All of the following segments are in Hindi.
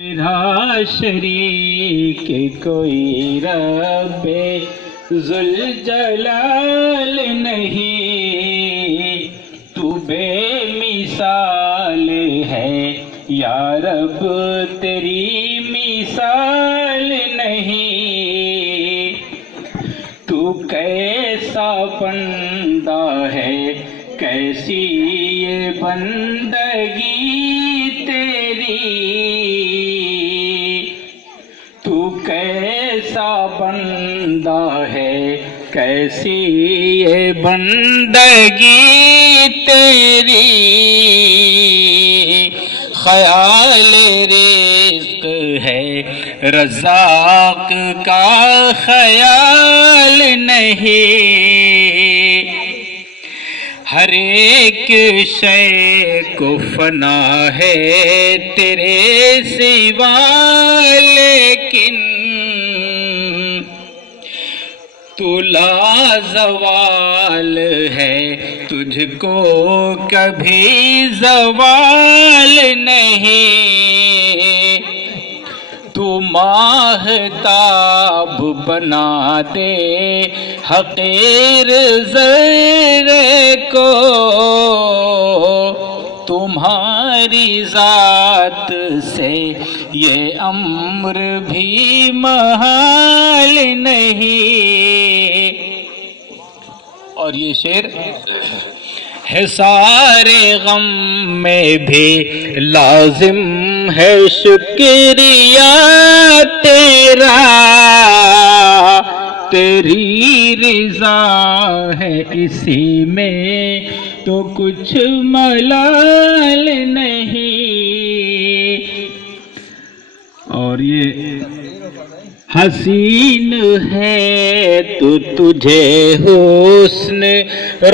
तेरा शरीक कोई रब्बे जुल जलाल नहीं, तू बेमिसाल है या रब तेरी मिसाल नहीं। तू कैसा बंदा है, कैसी ये बंदगी तेरी। तू कैसा बंदा है, कैसी ये बंदगी तेरी। ख्याल रिज़्क़ है रज़ाक का ख्याल नहीं। हर एक शय को फना है तेरे सिवा, लेकिन तू लाज़वाल है, तुझको कभी ज़वाल नहीं। तू माहताब बना दे हक़ीर ज़र्रे को, तुम्हारी ज़ात से ये अम्र भी महाल नहीं। और ये शेर है सारे गम में भी लाजिम है शुक्रिया तेरा। तेरी रिज़ा है इसी में तो कुछ मलाल नहीं। और ये हसीन है तो तुझे हुस्न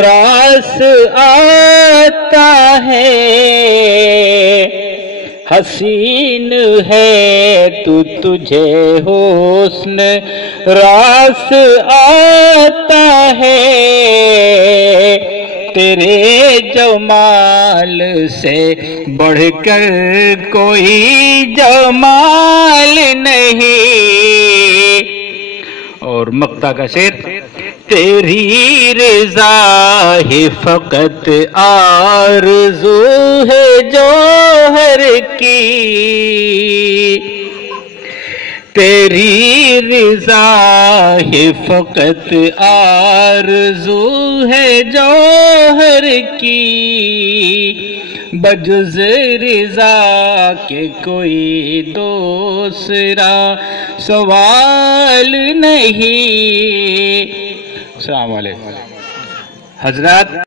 रास आता है। हसीन है तो तुझे हुस्न रास आता है। तेरे जमाल से बढ़कर कोई जमाल नहीं। और मक्ता का शेर, तेरी रज़ा ही फ़क़त आरज़ू है जौहर की। तेरी रज़ा ही फ़क़त आरज़ू है जौहर की। बजुज़ रज़ा के कोई दूसरा सवाल नहीं। अस्सलाम वालेकुम हज़रात।